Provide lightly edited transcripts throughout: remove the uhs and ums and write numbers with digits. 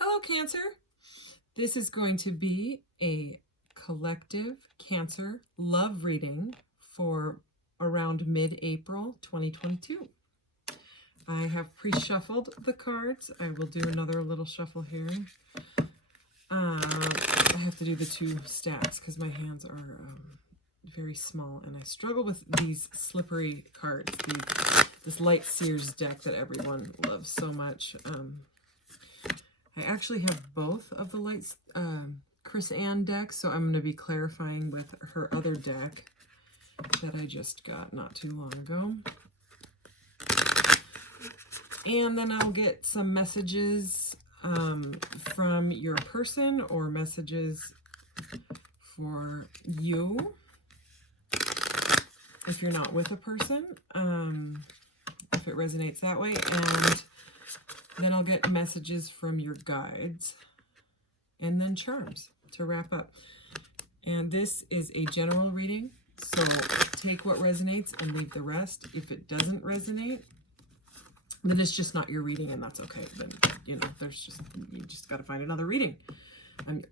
Hello, Cancer. This is going to be a collective Cancer love reading for around mid-April 2022. I have pre-shuffled the cards. I will do another little shuffle here. I have to do the two stacks because my hands are very small and I struggle with these slippery cards. This Light Sears deck that everyone loves so much. I actually have both of the Lights Chris Ann decks, so I'm going to be clarifying with her other deck that I just got not too long ago. And then I'll get some messages from your person or messages for you if you're not with a person, if it resonates that way. And then I'll get messages from your guides and then charms to wrap up. And this is a general reading, so take what resonates and leave the rest. If it doesn't resonate, then it's just not your reading, and that's okay. Then, you know, you just got to find another reading.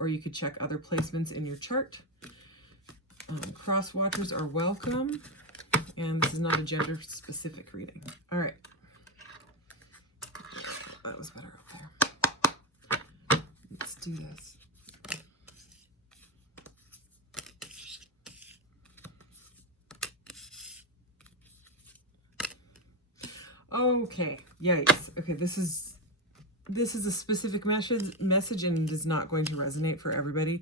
Or you could check other placements in your chart. Cross watchers are welcome, and this is not a gender-specific reading. All right. That was better up there. Let's do this. Okay, yikes. Okay, this is a specific message and is not going to resonate for everybody.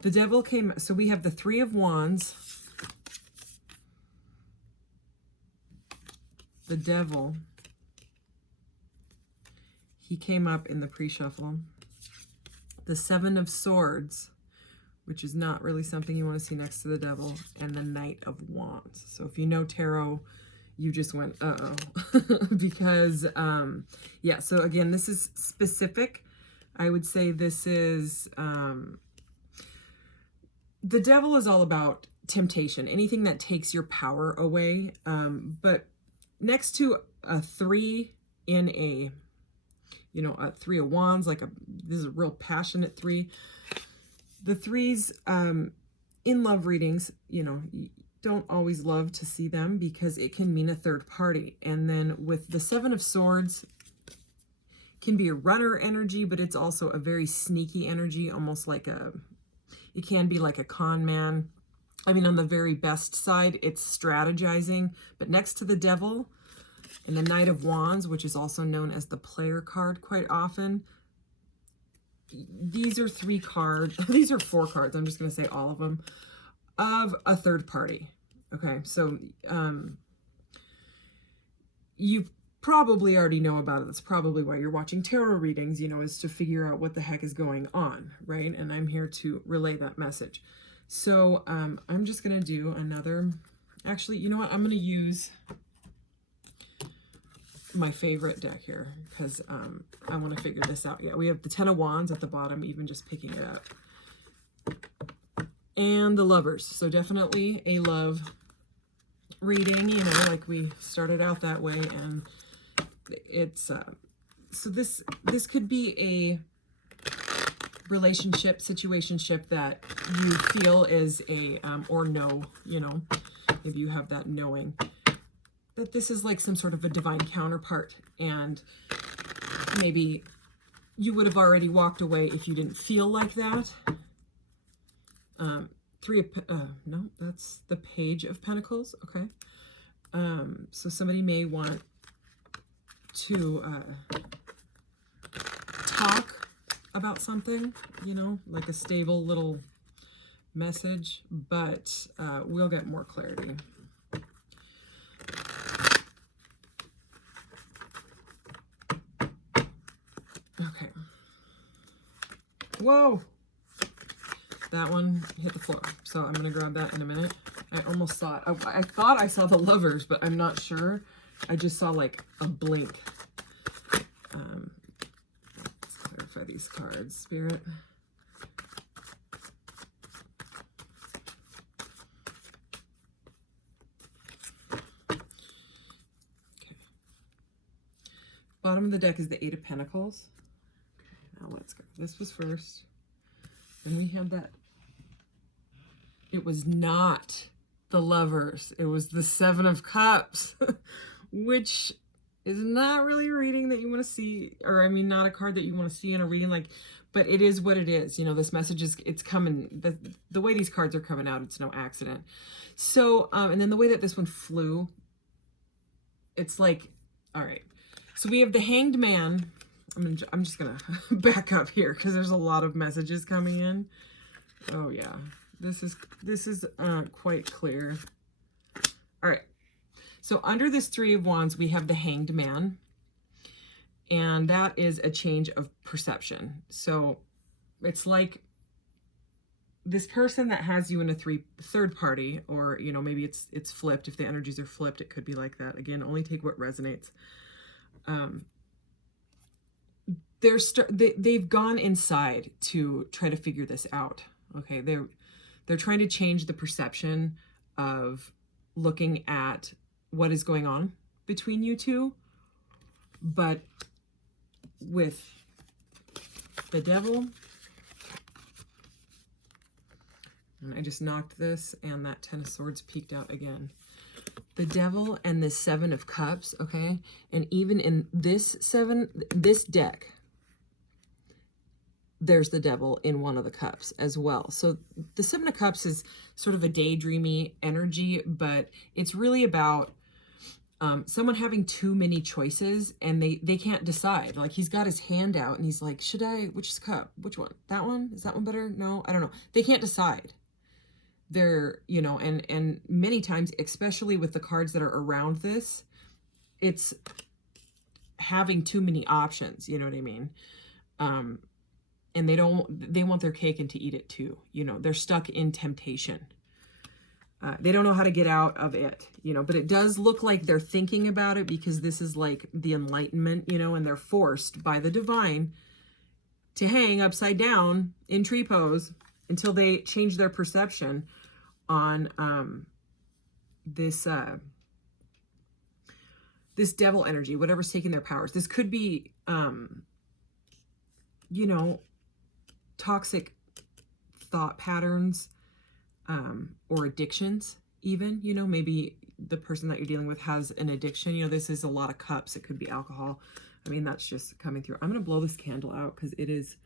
The Devil came, so we have the Three of Wands. The Devil, he came up in the pre-shuffle. The Seven of Swords, which is not really something you want to see next to the Devil, and the Knight of Wands. So if you know tarot, you just went, uh-oh. Because, yeah, so again, this is specific. I would say this is, the Devil is all about temptation, anything that takes your power away. But next to a 3 in a, you know, a 3 of Wands, this is a real passionate 3. The 3s in love readings, you know, don't always love to see them because it can mean a third party. And then with the Seven of Swords, can be a runner energy, but it's also a very sneaky energy, almost like it can be like a con man. I mean, on the very best side, it's strategizing, but next to the Devil and the Knight of Wands, which is also known as the player card quite often, these are 3 cards, these are 4 cards, I'm just going to say all of them, of a third party. Okay, so you probably already know about it. That's probably why you're watching tarot readings, you know, is to figure out what the heck is going on, right? And I'm here to relay that message. So I'm just going to do another, actually, you know what? I'm going to use my favorite deck here because I want to figure this out. Yeah, we have the Ten of Wands at the bottom, even just picking it up. And the Lovers. So definitely a love reading, you know, like we started out that way. And it's, so this could be a relationship, situationship that you feel is a, or know, you know, maybe you have that knowing that this is like some sort of a divine counterpart, and maybe you would have already walked away if you didn't feel like that. No, that's the Page of Pentacles. Okay. So somebody may want to talk about something, you know, like a stable little message, but we'll get more clarity. Okay. Whoa! That one hit the floor, so I'm going to grab that in a minute. I almost saw it. I thought I saw the Lovers, but I'm not sure. I just saw like a blink. Let's clarify these cards, Spirit. Okay. Bottom of the deck is the Eight of Pentacles. Okay, Now let's go. This was first. Then we had that. It was not the Lovers. It was the Seven of Cups, which is not really a reading that you want to see, or I mean, not a card that you want to see in a reading, like, but it is what it is. You know, this message is, it's coming, the way these cards are coming out, it's no accident. So, and then the way that this one flew, it's like, all right. So we have the Hanged Man. I'm just going to back up here because there's a lot of messages coming in. Oh yeah. This is quite clear. All right. So under this Three of Wands, we have the Hanged Man. And that is a change of perception. So it's like this person that has you in a third party, or, you know, maybe it's flipped. If the energies are flipped, it could be like that. Again, only take what resonates. They've gone inside to try to figure this out. Okay. They're trying to change the perception of looking at what is going on between you two. But with the Devil, and I just knocked this and that Ten of Swords peeked out again. The Devil and the Seven of Cups, okay? And even in this deck, there's the Devil in one of the cups as well. So the Seven of Cups is sort of a daydreamy energy, but it's really about someone having too many choices and they can't decide. Like, he's got his hand out and he's like, which cup? Which one? That one? Is that one better? No, I don't know. They can't decide. They're, you know, and many times, especially with the cards that are around this, it's having too many options, you know what I mean? And they want their cake and to eat it too. You know, they're stuck in temptation. They don't know how to get out of it, you know, but it does look like they're thinking about it because this is like the Enlightenment, you know, and they're forced by the divine to hang upside down in tree pose until they change their perception on this devil energy, whatever's taking their powers. This could be, you know, toxic thought patterns, or addictions even, you know, maybe the person that you're dealing with has an addiction. You know, this is a lot of cups. It could be alcohol. I mean, that's just coming through. I'm going to blow this candle out because it is,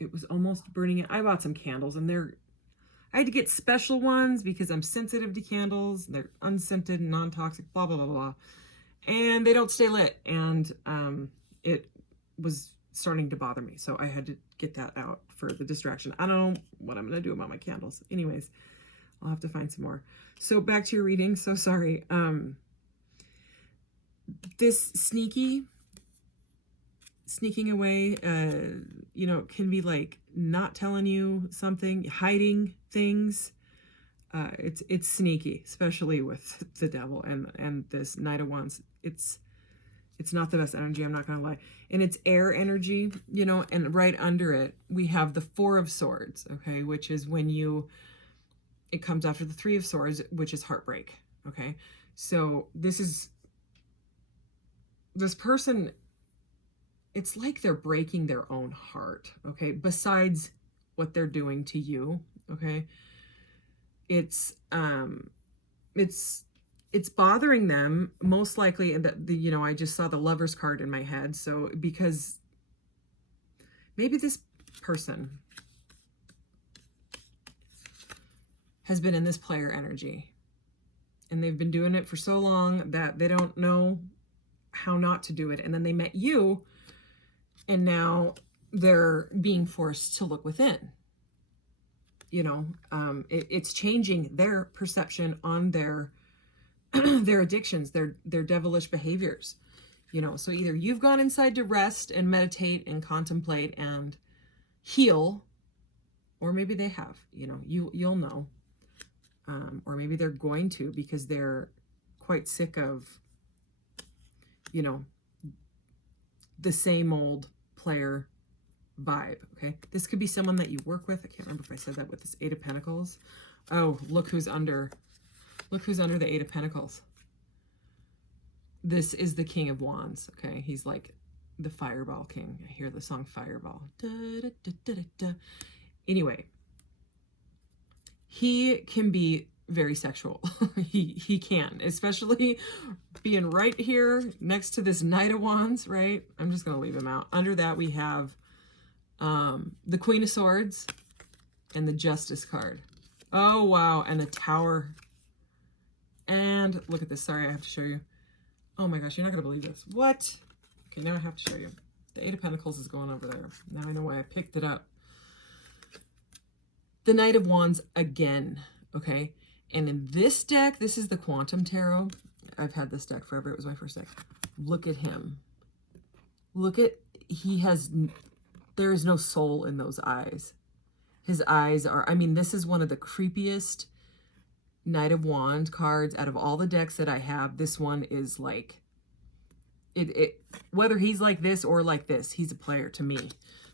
it was almost burning it. I bought some candles and I had to get special ones because I'm sensitive to candles. They're unscented and non-toxic, blah, blah, blah, blah. And they don't stay lit. And, it was starting to bother me. So I had to get that out for the distraction. I don't know what I'm going to do about my candles. Anyways, I'll have to find some more. So back to your reading. So sorry. This sneaking away, you know, can be like not telling you something, hiding things. It's sneaky, especially with the Devil and this Knight of Wands. It's not the best energy, I'm not going to lie. And it's air energy, you know, and right under it, we have the Four of Swords, okay, which is when it comes after the Three of Swords, which is heartbreak, okay? So this person, it's like they're breaking their own heart, okay, besides what they're doing to you, okay? It's bothering them most likely that you know, I just saw the Lovers card in my head. So because maybe this person has been in this player energy and they've been doing it for so long that they don't know how not to do it. And then they met you and now they're being forced to look within. You know, it's changing their perception on their addictions, their devilish behaviors, you know. So either you've gone inside to rest and meditate and contemplate and heal, or maybe they have, you know, you'll know, or maybe they're going to because they're quite sick of, you know, the same old player vibe. Okay, this could be someone that you work with. I can't remember if I said that with this Eight of Pentacles. Oh, look who's under the Eight of Pentacles. This is the King of Wands, okay? He's like the Fireball King. I hear the song Fireball. Da, da, da, da, da, da. Anyway, he can be very sexual. he can, especially being right here next to this Knight of Wands, right? I'm just going to leave him out. Under that, we have the Queen of Swords and the Justice card. Oh, wow. And the Tower. And look at this. Sorry, I have to show you. Oh my gosh, you're not going to believe this. What? Okay, now I have to show you. The Eight of Pentacles is going over there. Now I know why I picked it up. The Knight of Wands again, okay? And in this deck, this is the Quantum Tarot. I've had this deck forever. It was my first deck. Look at him. Look at, there is no soul in those eyes. His eyes are, I mean, this is one of the creepiest Knight of Wands cards out of all the decks that I have. This one is like, whether he's like this or like this, he's a player to me.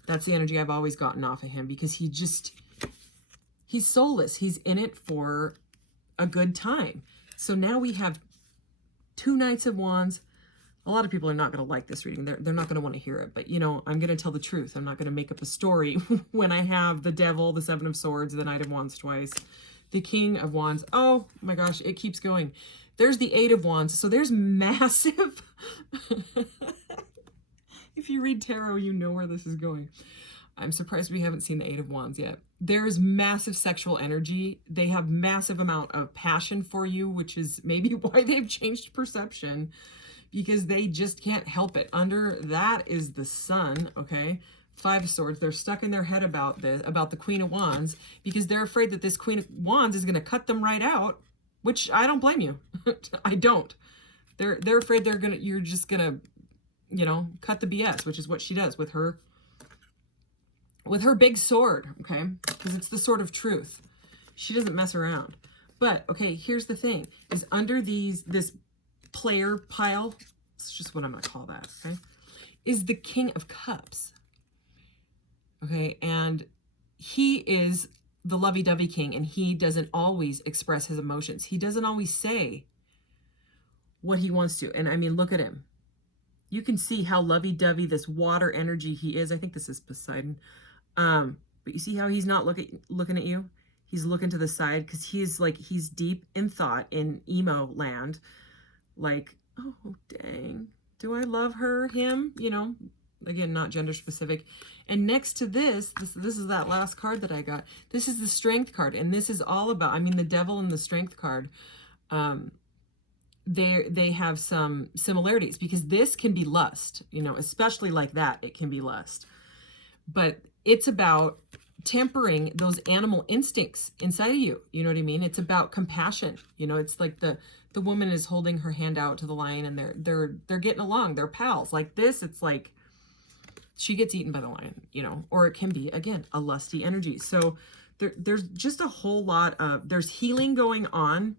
That's the energy I've always gotten off of him, because he's soulless. He's in it for a good time. So now we have two Knights of Wands. A lot of people are not going to like this reading. They're not going to want to hear it. But, you know, I'm going to tell the truth. I'm not going to make up a story when I have the Devil, the Seven of Swords, the Knight of Wands twice, the King of Wands. Oh, my gosh, it keeps going. There's the Eight of Wands. So there's massive... If you read tarot, you know where this is going. I'm surprised we haven't seen the Eight of Wands yet. There's massive sexual energy. They have massive amount of passion for you, which is maybe why they've changed perception, because they just can't help it. Under that is the Sun, okay? Five of Swords. They're stuck in their head about this, about the Queen of Wands, because they're afraid that this Queen of Wands is going to cut them right out, which I don't blame you. I don't. They're afraid you're just going to, you know, cut the BS, which is what she does with her big sword, okay? Because it's the sword of truth. She doesn't mess around. But, okay, here's the thing. Is under this player pile, it's just what I'm going to call that, okay, is the King of Cups. Okay, and he is the lovey-dovey king, and he doesn't always express his emotions. He doesn't always say what he wants to. And, I mean, look at him. You can see how lovey-dovey, this water energy he is. I think this is Poseidon. But you see how he's not looking at you? He's looking to the side, because he's deep in thought, in emo land. Like, oh, dang. Do I love her, him? You know, again, not gender specific. And next to this is that last card that I got. This is the Strength card. And this is all about, I mean, the Devil and the Strength card, they have some similarities, because this can be lust, you know, especially like that, it can be lust. But it's about tempering those animal instincts inside of you. You know what I mean? It's about compassion. You know, it's like the woman is holding her hand out to the lion, and they're getting along. They're pals. Like this, it's like she gets eaten by the lion, you know, or it can be, again, a lusty energy. So there's just a whole lot of, there's healing going on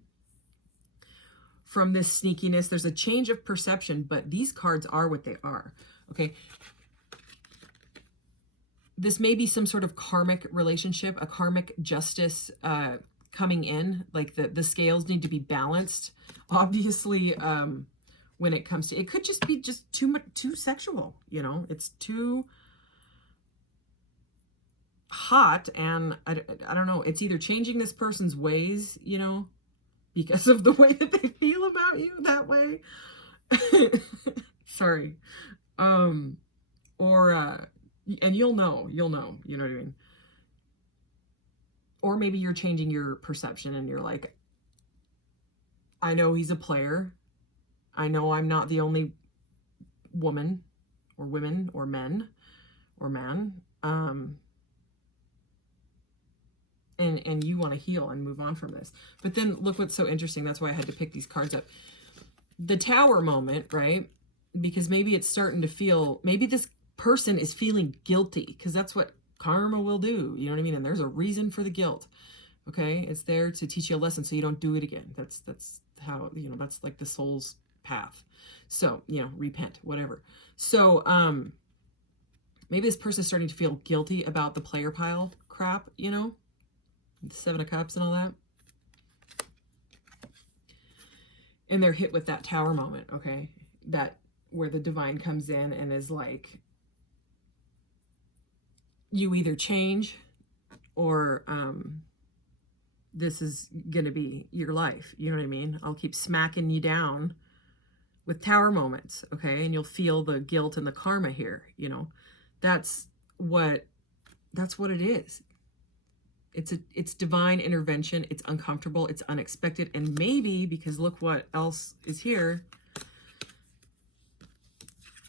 from this sneakiness. There's a change of perception, but these cards are what they are. Okay. This may be some sort of karmic relationship, a karmic justice coming in. Like the scales need to be balanced. Obviously, when it comes to, it could just be too sexual, you know, it's too hot. And I don't know, it's either changing this person's ways, you know, because of the way that they feel about you that way. Sorry. And you'll know, you know what I mean? Or maybe you're changing your perception and you're like, I know he's a player. I know I'm not the only woman or women or men or man. And you want to heal and move on from this. But then look what's so interesting. That's why I had to pick these cards up. The Tower moment, right? Because maybe it's starting to feel, maybe this person is feeling guilty, because that's what karma will do. You know what I mean? And there's a reason for the guilt. Okay? It's there to teach you a lesson so you don't do it again. That's how, you know, that's like the soul's path. So, you know, repent, whatever. So, maybe this person is starting to feel guilty about the player pile crap, you know? The Seven of Cups and all that. And they're hit with that Tower moment, okay? That where the divine comes in and is like, you either change or this is gonna be your life. You know what I mean? I'll keep smacking you down with tower moments, okay? And you'll feel the guilt and the karma here, you know. That's what it is. It's divine intervention. It's uncomfortable, it's unexpected, and maybe, because look what else is here,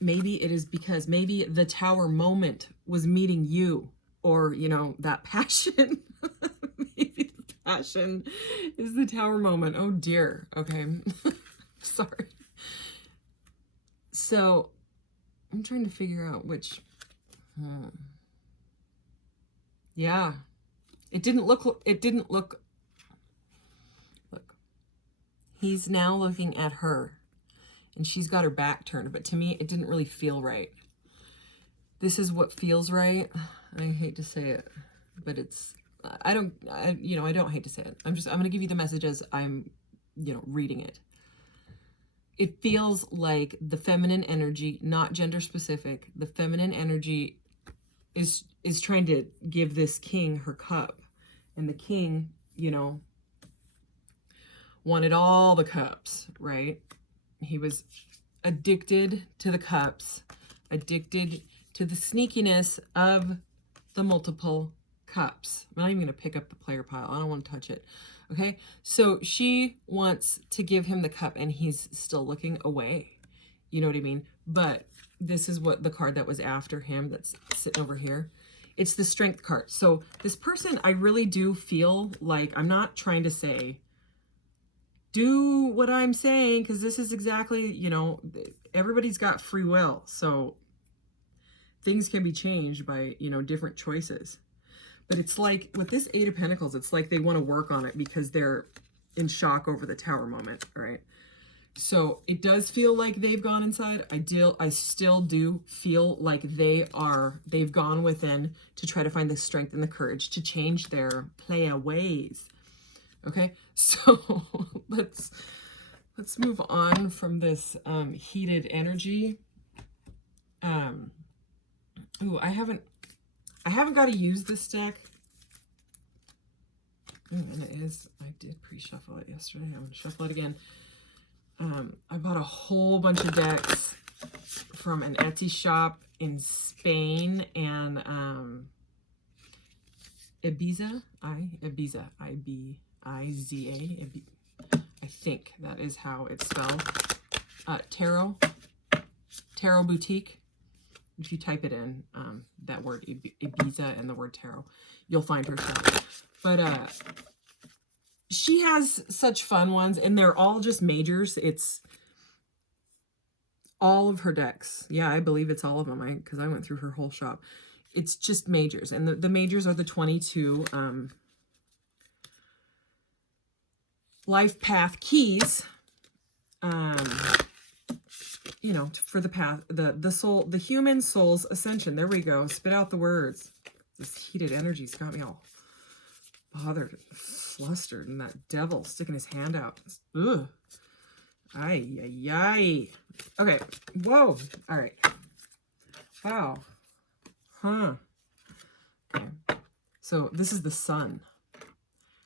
maybe it is because maybe the tower moment was meeting you, or, you know, that passion. Maybe the passion is the tower moment. Oh dear. Okay. Sorry. So I'm trying to figure out which. Yeah. It didn't look. Look. He's now looking at her and she's got her back turned, but to me, it didn't really feel right. This is what feels right. I hate to say it, but it's, I don't hate to say it. I'm going to give you the message as I'm, reading it. It feels like the feminine energy, not gender specific, the feminine energy is trying to give this king her cup. And the king, wanted all the cups, right? He was addicted to the cups, addicted to the sneakiness of the multiple cups. I'm not even going to pick up the player pile. I don't want to touch it. Okay, so she wants to give him the cup and he's still looking away. You know what I mean? But this is what the card that was after him that's sitting over here. It's the strength card. So this person, I really do feel like, I'm not trying to say, do what I'm saying, because this is exactly, everybody's got free will. So things can be changed by, different choices. But it's like with this Eight of Pentacles, it's like they want to work on it because they're in shock over the tower moment, right? So it does feel like they've gone inside. I still do feel like they've gone within to try to find the strength and the courage to change their playa ways. Okay, so let's move on from this heated energy. Ooh, I haven't got to use this deck. And I did pre-shuffle it yesterday. I'm going to shuffle it again. I bought a whole bunch of decks from an Etsy shop in Spain and Ibiza, I-B-I-Z-A. I think that is how it's spelled. Tarot Boutique. If you type it in, that word Ibiza and the word tarot, you'll find her shop. But she has such fun ones, and they're all just majors. It's all of her decks. Yeah, I believe it's all of them, because I went through her whole shop. It's just majors, and the majors are the 22 life path keys. For the path, the soul, the human soul's ascension. There we go. Spit out the words. This heated energy's got me all bothered and flustered, and that devil sticking his hand out. Ugh. Ay, ay, ay. Okay. Whoa. All right. Wow. Huh. Okay. So this is the sun.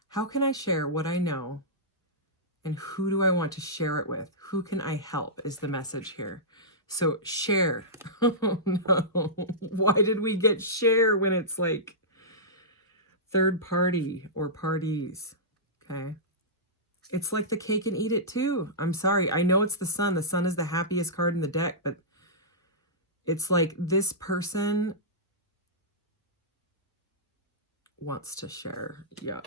How can I share what I know? And who do I want to share it with? Who can I help is the message here. So share. Oh no. Why did we get share when it's like third party or parties? Okay. It's like the cake and eat it too. I'm sorry. I know it's the sun. The sun is the happiest card in the deck, but it's like this person wants to share. Yuck.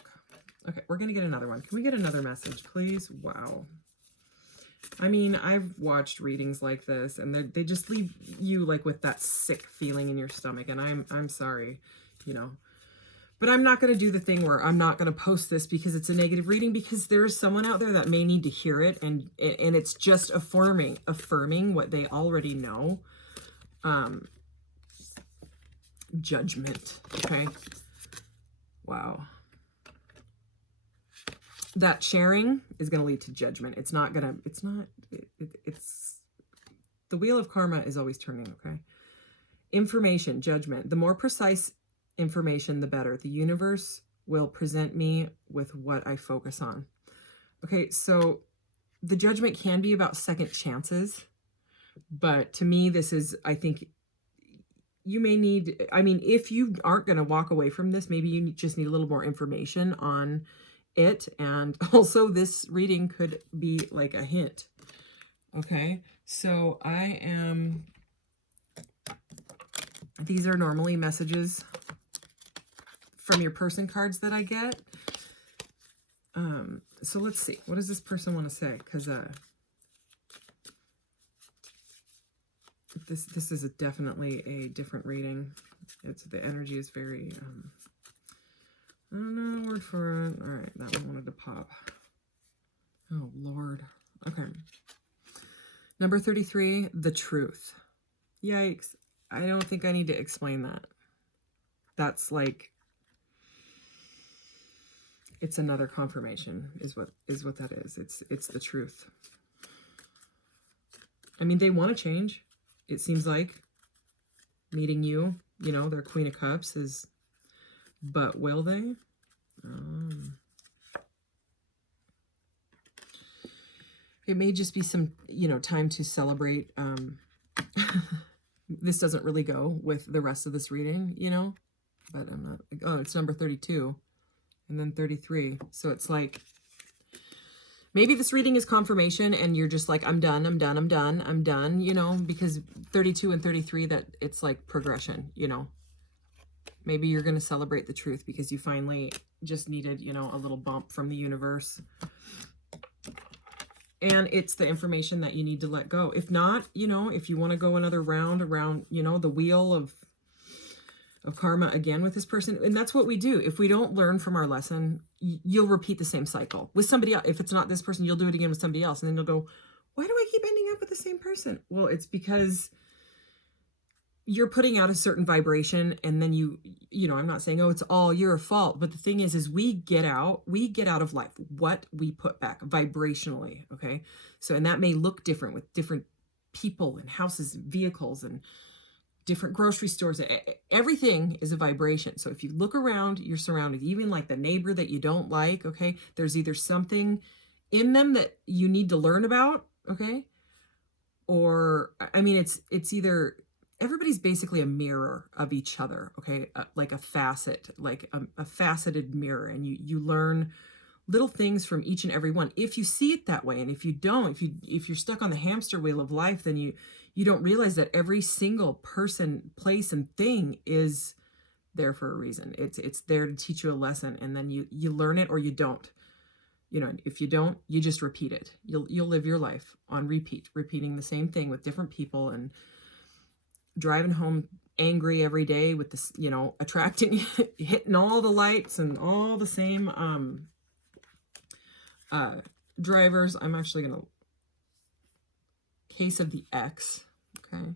Okay, we're going to get another one. Can we get another message, please? Wow. I mean, I've watched readings like this, and they just leave you like with that sick feeling in your stomach, and I'm sorry, But I'm not going to do the thing where I'm not going to post this because it's a negative reading, because there's someone out there that may need to hear it, and it's just affirming what they already know. Judgment, okay? Wow. That sharing is going to lead to judgment. It's The wheel of karma is always turning, okay? Information, judgment. The more precise information, the better. The universe will present me with what I focus on. Okay, so the judgment can be about second chances, but to me, this is, I think, you may need, I mean, if you aren't going to walk away from this, maybe you just need a little more information on it. And also this reading could be like a hint. Okay, so these are normally messages from your person cards that I get. So let's see, what does this person want to say? Because this is definitely a different reading. The energy is very I don't know, word for it. All right, that one wanted to pop. Oh Lord. Okay. Number 33, the truth. Yikes. I don't think I need to explain that. That's like, it's another confirmation is what that is. It's the truth. I mean, they want to change. It seems like meeting you, you know, their Queen of Cups is, but will they? It may just be some, you know, time to celebrate. This doesn't really go with the rest of this reading, you know, but I'm not, oh, it's number 32 and then 33. So it's like, maybe this reading is confirmation and you're just like, I'm done, you know, because 32 and 33, that it's like progression, you know. Maybe you're going to celebrate the truth because you finally just needed, you know, a little bump from the universe. And it's the information that you need to let go. If not, you know, if you want to go another round around, you know, the wheel of karma again with this person. And that's what we do. If we don't learn from our lesson, you'll repeat the same cycle with somebody else. If it's not this person, you'll do it again with somebody else. And then you'll go, why do I keep ending up with the same person? Well, it's because you're putting out a certain vibration, and then you know, I'm not saying, oh, it's all your fault. But the thing is we get out of life what we put back vibrationally. Okay. So, and that may look different with different people and houses and vehicles and different grocery stores. Everything is a vibration. So if you look around, you're surrounded, even like the neighbor that you don't like. Okay. There's either something in them that you need to learn about. Okay. Or, I mean, it's either, everybody's basically a mirror of each other, okay? Like a facet, like a faceted mirror. And you learn little things from each and every one. If you see it that way, and if you don't, if you're stuck on the hamster wheel of life, then you don't realize that every single person, place, and thing is there for a reason. It's there to teach you a lesson, and then you learn it or you don't. You know, if you don't, you just repeat it. You'll live your life on repeat, repeating the same thing with different people and driving home angry every day with this, you know, hitting all the lights and all the same drivers. I'm actually going to, case of the ex, okay?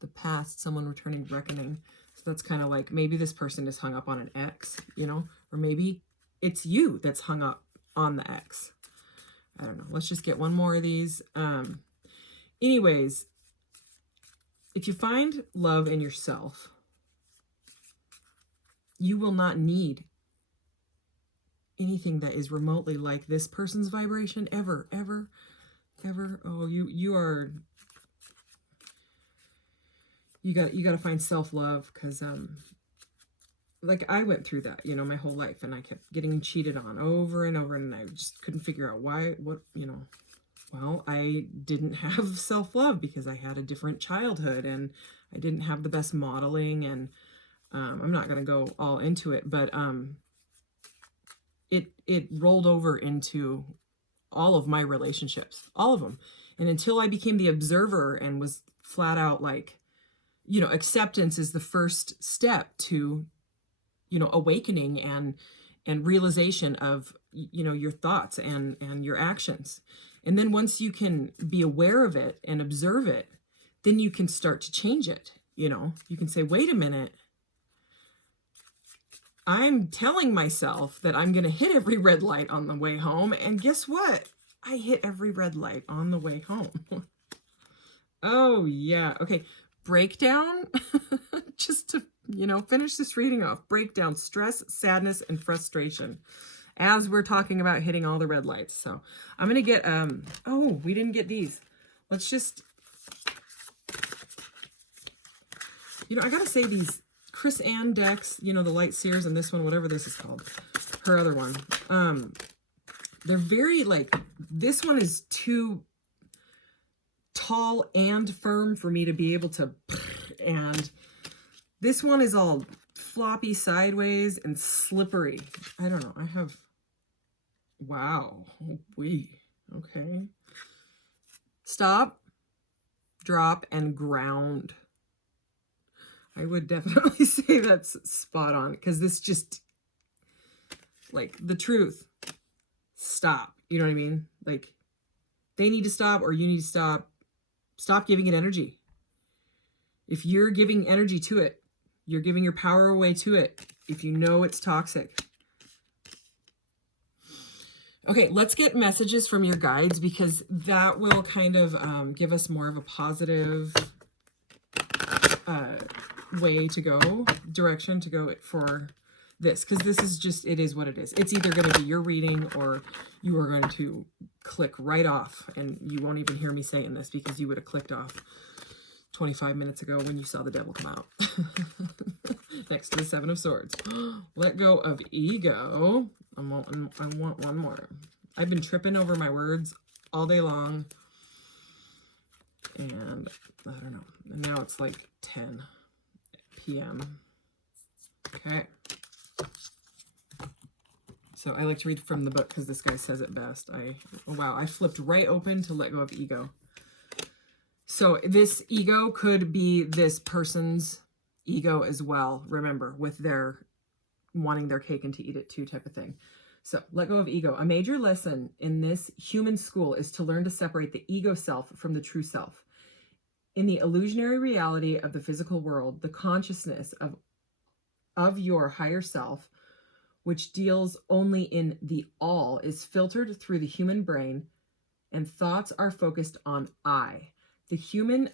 The past, someone returning reckoning. So that's kind of like, maybe this person is hung up on an ex, you know, or maybe it's you that's hung up on the ex. I don't know. Let's just get one more of these. Anyways, if you find love in yourself, you will not need anything that is remotely like this person's vibration ever. Oh, you got to find self-love, because like I went through that, you know, my whole life, and I kept getting cheated on over and over, and I just couldn't figure out why, what, you know. Well, I didn't have self-love because I had a different childhood, and I didn't have the best modeling, and I'm not going to go all into it, but it rolled over into all of my relationships, all of them. And until I became the observer and was flat out like, you know, acceptance is the first step to, you know, awakening and realization of, you know, your thoughts and your actions. And then once you can be aware of it and observe it, then you can start to change it. You know, you can say, wait a minute, I'm telling myself that I'm going to hit every red light on the way home. And guess what? I hit every red light on the way home. Oh, yeah. Okay. Breakdown. Just to, finish this reading off. Breakdown, stress, sadness, and frustration. As we're talking about hitting all the red lights. So I'm going to get, oh, we didn't get these. Let's just, I got to say these Chris Ann decks, the Light Seers and this one, whatever this is called, her other one. They're very this one is too tall and firm for me to be able to, and this one is all floppy sideways and slippery. I don't know. I have, wow. Okay. Stop, drop, and ground. I would definitely say that's spot on, because this just, the truth. Stop. You know what I mean? They need to stop, or you need to stop. Stop giving it energy. If you're giving energy to it, you're giving your power away to it. If you know it's toxic. Okay, let's get messages from your guides, because that will kind of give us more of a positive way to go, direction to go for this, because this is just, it is what it is. It's either going to be your reading, or you are going to click right off, and you won't even hear me saying this, because you would have clicked off 25 minutes ago when you saw the devil come out. Next to the Seven of Swords. Let go of ego. I want one more. I've been tripping over my words all day long, and I don't know. And now it's 10 p.m. Okay. So I like to read from the book because this guy says it best. Oh wow, I flipped right open to let go of ego. So this ego could be this person's ego as well. Remember, with their wanting their cake and to eat it too type of thing. So let go of ego. A major lesson in this human school is to learn to separate the ego self from the true self. In the illusionary reality of the physical world, the consciousness of your higher self, which deals only in the all, is filtered through the human brain, and thoughts are focused on I. The human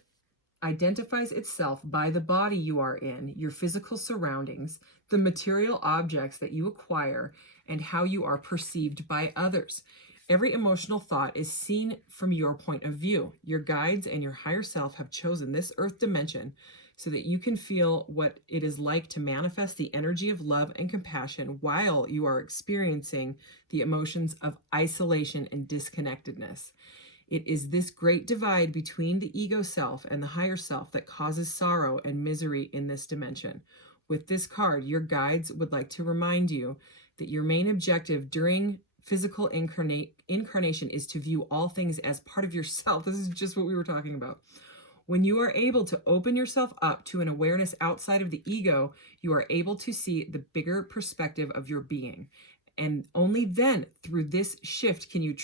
identifies itself by the body you are in, your physical surroundings, the material objects that you acquire, and how you are perceived by others. Every emotional thought is seen from your point of view. Your guides and your higher self have chosen this earth dimension so that you can feel what it is like to manifest the energy of love and compassion while you are experiencing the emotions of isolation and disconnectedness. It is this great divide between the ego self and the higher self that causes sorrow and misery in this dimension. With this card, your guides would like to remind you that your main objective during physical incarnation is to view all things as part of yourself. This is just what we were talking about. When you are able to open yourself up to an awareness outside of the ego, you are able to see the bigger perspective of your being. And only then, through this shift, can you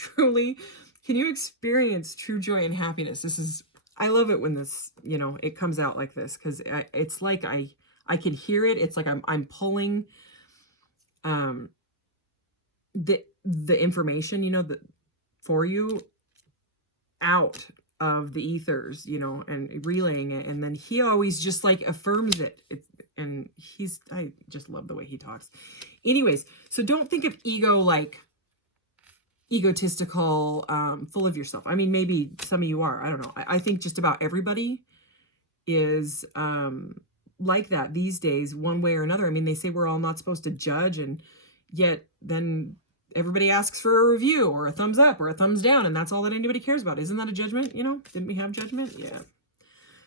experience true joy and happiness. I love it when this, it comes out like this, because it's like I can hear it. It's like I'm pulling the information, for you out of the ethers, and relaying it. And then he always just affirms it. And I just love the way he talks. Anyways, so don't think of ego egotistical, full of yourself. I mean, maybe some of you are, I don't know. I think just about everybody is like that these days, one way or another. I mean, they say we're all not supposed to judge, and yet then everybody asks for a review or a thumbs up or a thumbs down, and that's all that anybody cares about. Isn't that a judgment? Didn't we have judgment? Yeah.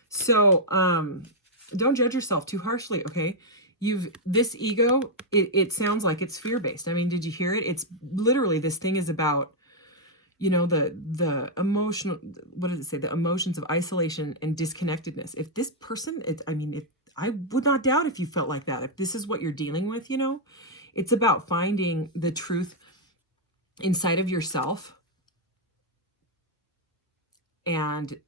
So don't judge yourself too harshly, okay? This ego, it sounds like it's fear-based. I mean, did you hear it? It's literally, this thing is about, the emotional, what does it say? The emotions of isolation and disconnectedness. If this person, I would not doubt if you felt like that. If this is what you're dealing with, it's about finding the truth inside of yourself and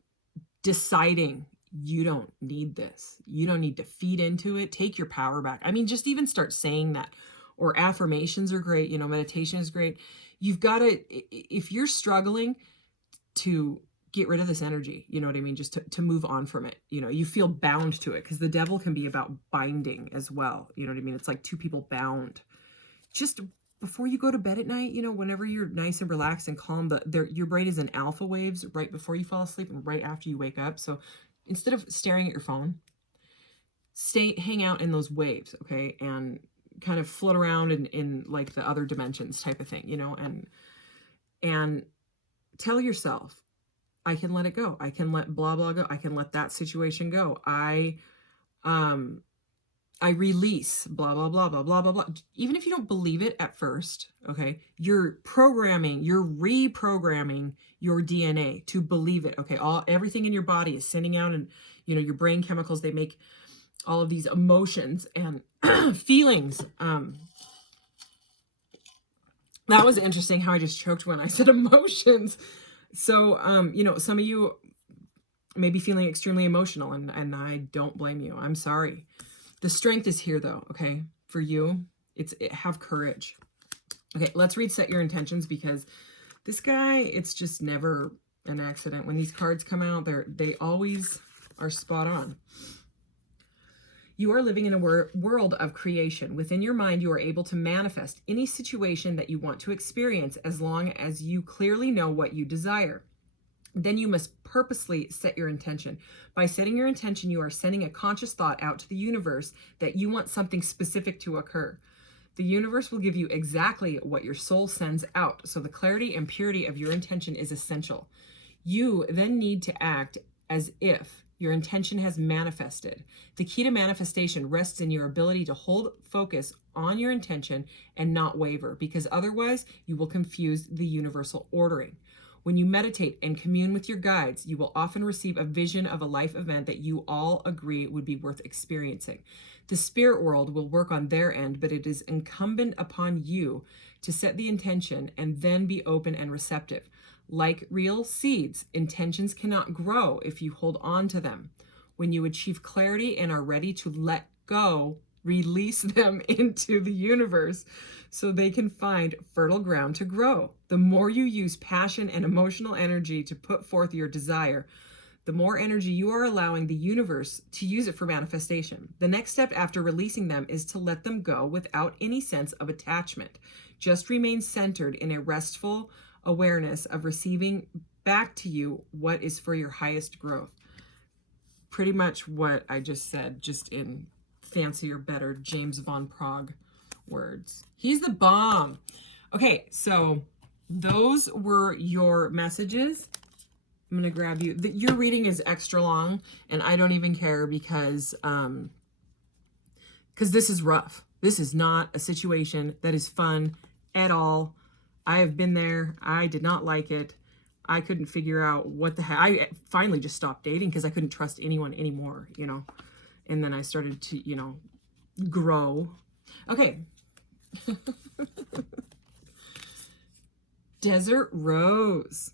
deciding you don't need this. You don't need to feed into it. Take your power back. I mean, just even start saying that. Or affirmations are great. Meditation is great. you've got to, if you're struggling to get rid of this energy, you know what I mean? Just to move on from it. You know, you feel bound to it, because the devil can be about binding as well. You know what I mean? It's like two people bound. Just before you go to bed at night, you know, whenever you're nice and relaxed and calm, your brain is in alpha waves right before you fall asleep and right after you wake up. So instead of staring at your phone, hang out in those waves, okay? And kind of float around in like the other dimensions type of thing, you know, and tell yourself, I can let it go. I can let blah, blah go. I can let that situation go. I release blah, blah, blah, blah, blah, blah, blah. Even if you don't believe it at first, okay, you're reprogramming your DNA to believe it. Okay. Everything in your body is sending out, and, you know, your brain chemicals, they make all of these emotions and feelings. That was interesting how I just choked when I said emotions. So, you know, some of you may be feeling extremely emotional, and I don't blame you. I'm sorry. The strength is here though, okay? For you, have courage. Okay, let's read Set Your Intentions, because this guy, it's just never an accident. When these cards come out, they always are spot on. You are living in a world of creation. Within your mind, you are able to manifest any situation that you want to experience, as long as you clearly know what you desire. Then you must purposely set your intention. By setting your intention, you are sending a conscious thought out to the universe that you want something specific to occur. The universe will give you exactly what your soul sends out. So the clarity and purity of your intention is essential. You then need to act as if your intention has manifested. The key to manifestation rests in your ability to hold focus on your intention and not waver, because otherwise you will confuse the universal ordering. When you meditate and commune with your guides, you will often receive a vision of a life event that you all agree would be worth experiencing. The spirit world will work on their end, but it is incumbent upon you to set the intention and then be open and receptive. Like real seeds, intentions cannot grow if you hold on to them. When you achieve clarity and are ready to let go, release them into the universe so they can find fertile ground to grow. The more you use passion and emotional energy to put forth your desire, the more energy you are allowing the universe to use it for manifestation. The next step after releasing them is to let them go without any sense of attachment. Just remain centered in a restful awareness of receiving back to you what is for your highest growth. Pretty much what I just said, just in fancier, better James Von Prague words. He's the bomb. Okay, so those were your messages. I'm going to grab you. Your reading is extra long, and I don't even care, because this is rough. This is not a situation that is fun at all. I have been there. I did not like it. I couldn't figure out what the heck. I finally just stopped dating because I couldn't trust anyone anymore, you know. And then I started to, you know, grow. Okay. Desert Rose.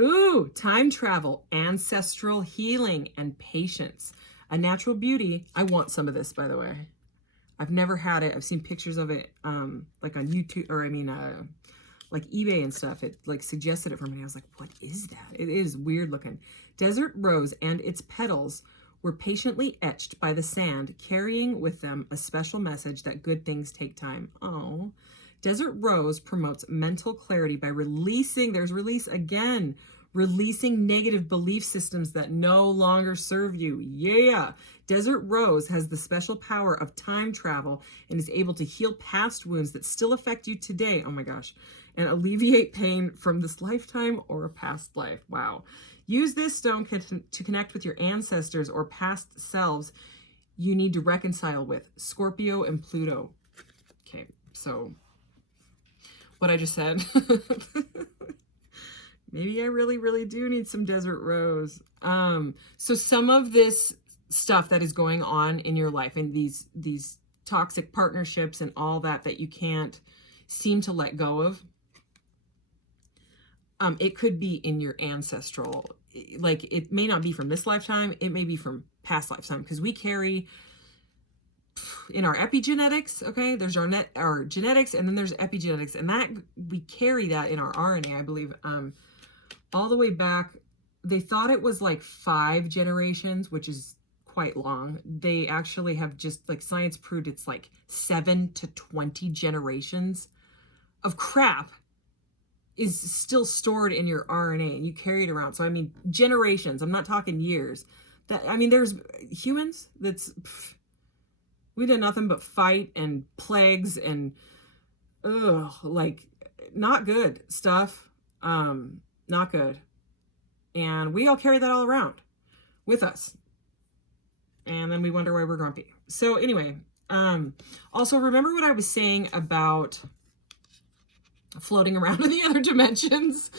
Ooh, time travel, ancestral healing, and patience. A natural beauty. I want some of this, by the way. I've never had it. I've seen pictures of it, like on YouTube, or like eBay and stuff. It like suggested it for me. I was like, what is that? It is weird looking. Desert rose and its petals were patiently etched by the sand, carrying with them a special message that good things take time. Oh, Desert Rose promotes mental clarity by releasing, there's release again, releasing negative belief systems that no longer serve you. Yeah. Desert Rose has the special power of time travel and is able to heal past wounds that still affect you today. Oh my gosh. And alleviate pain from this lifetime or a past life. Wow. Use this stone to connect with your ancestors or past selves you need to reconcile with. Scorpio and Pluto. Okay, so what I just said. Maybe I really, really do need some Desert Rose. So some of this stuff that is going on in your life and these toxic partnerships and all that you can't seem to let go of, it could be in your ancestral, like it may not be from this lifetime, it may be from past lifetime, because we carry in our epigenetics, okay? There's our genetics, and then there's epigenetics, and that we carry that in our RNA, I believe, all the way back. They thought it was like 5 generations, which is quite long. They actually have just, like, science proved it's like 7 to 20 generations of crap is still stored in your RNA, and you carry it around. So, I mean, generations. I'm not talking years. I mean, there's humans we did nothing but fight and plagues and like, not good stuff. Not good. And we all carry that all around with us. And then we wonder why we're grumpy. So anyway, also remember what I was saying about floating around in the other dimensions?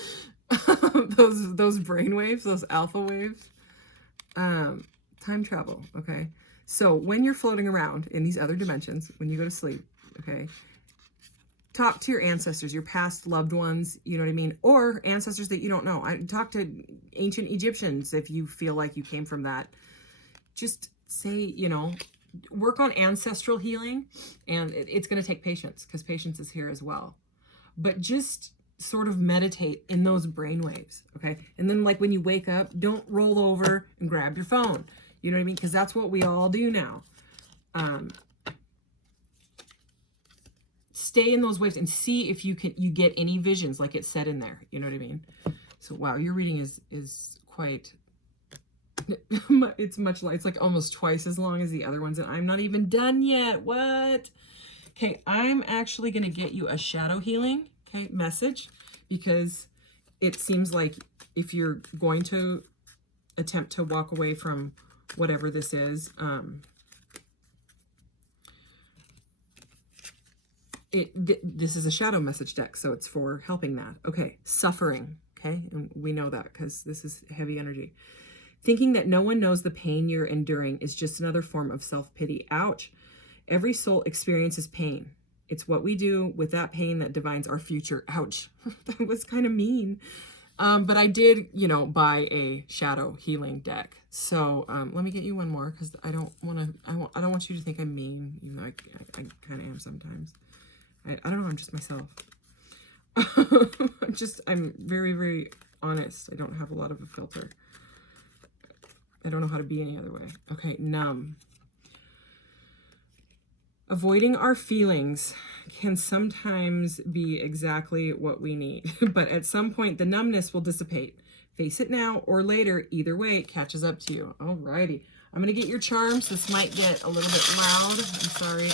those brain waves, those alpha waves. Time travel, okay? So when you're floating around in these other dimensions, when you go to sleep, okay, talk to your ancestors, your past loved ones, you know what I mean? Or ancestors that you don't know. Talk to ancient Egyptians if you feel like you came from that. Just say, you know, work on ancestral healing, and it's going to take patience, because patience is here as well. But just sort of meditate in those brain waves, okay? And then, like, when you wake up, don't roll over and grab your phone. You know what I mean? Because that's what we all do now. Stay in those waves and see if you get any visions, like it said in there. You know what I mean? So, wow, your reading is quite... it's like almost twice as long as the other ones, and I'm not even done yet. What? Okay, I'm actually going to get you a shadow healing, okay, message, because it seems like if you're going to attempt to walk away from whatever this is, this is a shadow message deck, so it's for helping that. Okay, suffering, okay, and we know that because this is heavy energy. Thinking that no one knows the pain you're enduring is just another form of self-pity. Ouch. Every soul experiences pain. It's what we do with that pain that defines our future. Ouch. That was kind of mean. But I did, you know, buy a shadow healing deck. So let me get you one more, because I don't want you to think I'm mean, even though I kind of am sometimes. I don't know, I'm just myself. I'm very, very honest. I don't have a lot of a filter. I don't know how to be any other way. Okay, numb. Avoiding our feelings can sometimes be exactly what we need, but at some point the numbness will dissipate. Face it now or later. Either way, it catches up to you. Alrighty. I'm going to get your charms. This might get a little bit loud. I'm sorry.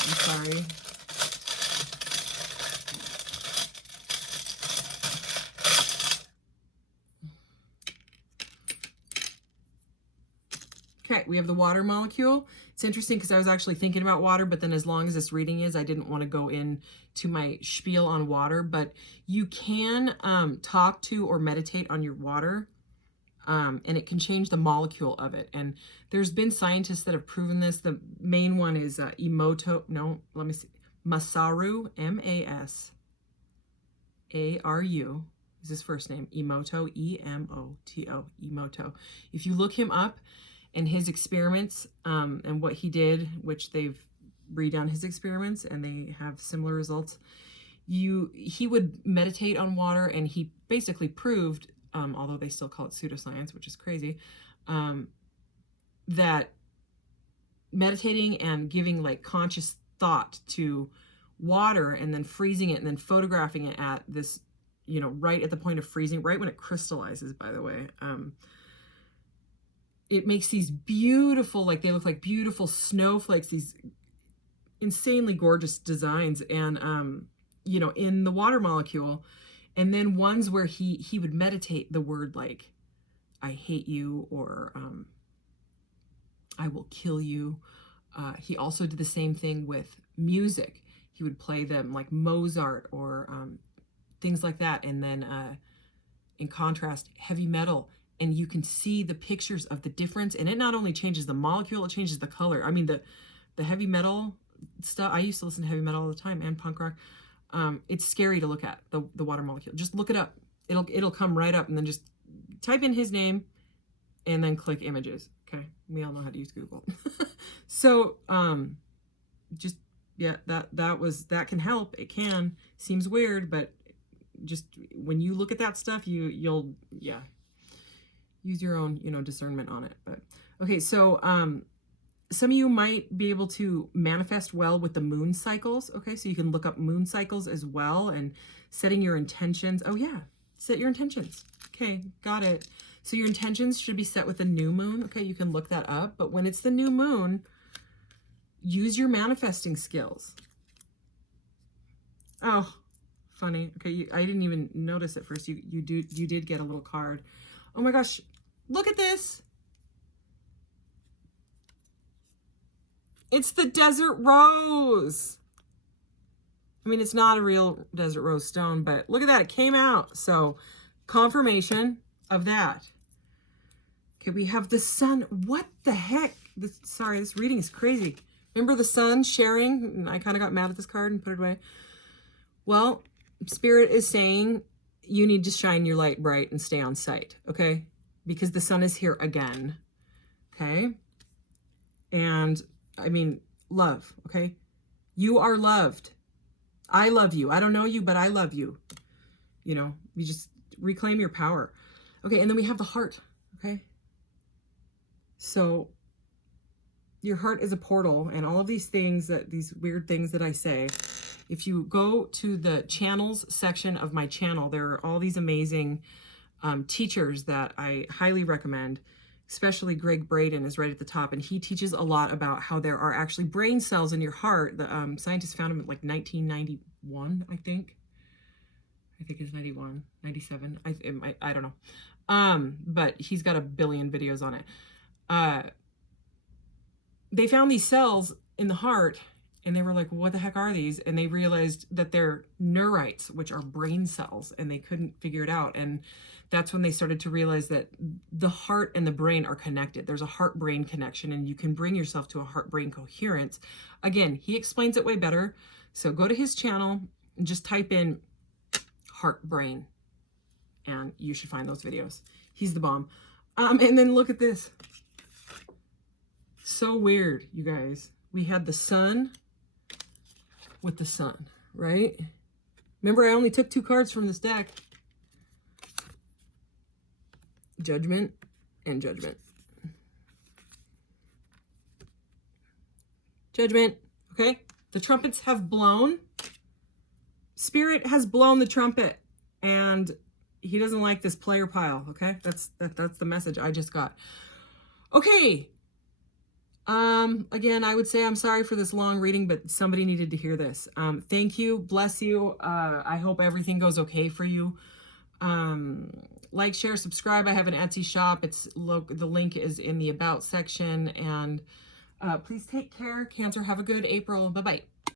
Okay, we have the water molecule. It's interesting because I was actually thinking about water, but then as long as this reading is, I didn't want to go into my spiel on water, but you can talk to or meditate on your water, and it can change the molecule of it. And there's been scientists that have proven this. The main one is Masaru, M-A-S-A-R-U. Is his first name, Emoto, E-M-O-T-O, Emoto. If you look him up, and his experiments, and what he did, which they've redone his experiments and they have similar results, he would meditate on water, and he basically proved, although they still call it pseudoscience, which is crazy, that meditating and giving like conscious thought to water and then freezing it and then photographing it at this, you know, right at the point of freezing, right when it crystallizes, by the way, it makes these beautiful, like they look like beautiful snowflakes, these insanely gorgeous designs, and you know, in the water molecule. And then ones where he would meditate the word like, I hate you, or I will kill you. He also did the same thing with music. He would play them like Mozart or things like that. And then in contrast, heavy metal. And you can see the pictures of the difference. And it not only changes the molecule, it changes the color. I mean, the heavy metal stuff, I used to listen to heavy metal all the time, and punk rock. It's scary to look at, the water molecule. Just look it up. It'll come right up, and then just type in his name and then click images. Okay, we all know how to use Google. So just, yeah, that can help. It can. Seems weird, but just when you look at that stuff, you'll yeah, use your own, discernment on it. But okay, so some of you might be able to manifest well with the moon cycles. Okay, so you can look up moon cycles as well, and setting your intentions. Oh yeah, set your intentions. Okay, got it. So your intentions should be set with the new moon. Okay, you can look that up. But when it's the new moon, use your manifesting skills. Oh, funny. Okay, I didn't even notice at first. You did get a little card. Oh my gosh, look at this. It's the desert rose. I mean, it's not a real desert rose stone, but look at that. It came out. So confirmation of that. Okay, we have the sun. What the heck? Sorry, this reading is crazy. Remember the sun sharing? And I kind of got mad at this card and put it away. Well, Spirit is saying you need to shine your light bright and stay on sight, okay? Because the sun is here again, okay? And I mean, love, okay? You are loved. I love you. I don't know you, but I love you. You just reclaim your power. Okay, and then we have the heart, okay? So your heart is a portal, and all of these things, these weird things that I say, if you go to the channels section of my channel, there are all these amazing teachers that I highly recommend. Especially Greg Braden is right at the top, and he teaches a lot about how there are actually brain cells in your heart. The scientists found them in like 1991, I think. I think it's 91, 97. I don't know. But he's got a billion videos on it. They found these cells in the heart, and they were like, what the heck are these? And they realized that they're neurites, which are brain cells, and they couldn't figure it out. And that's when they started to realize that the heart and the brain are connected. There's a heart-brain connection, and you can bring yourself to a heart-brain coherence. Again, he explains it way better. So go to his channel and just type in heart-brain, and you should find those videos. He's the bomb. And then look at this. So weird, you guys. We had the sun with the sun, right? Remember, I only took 2 cards from this deck. Judgment and Judgment. Judgment, okay? The trumpets have blown. Spirit has blown the trumpet, and he doesn't like this player pile, okay? That's the message I just got. Okay. Again, I would say I'm sorry for this long reading, but somebody needed to hear this. Thank you. Bless you. I hope everything goes okay for you. Like, share, subscribe. I have an Etsy shop. The link is in the About section. And please take care. Cancer, have a good April. Bye-bye.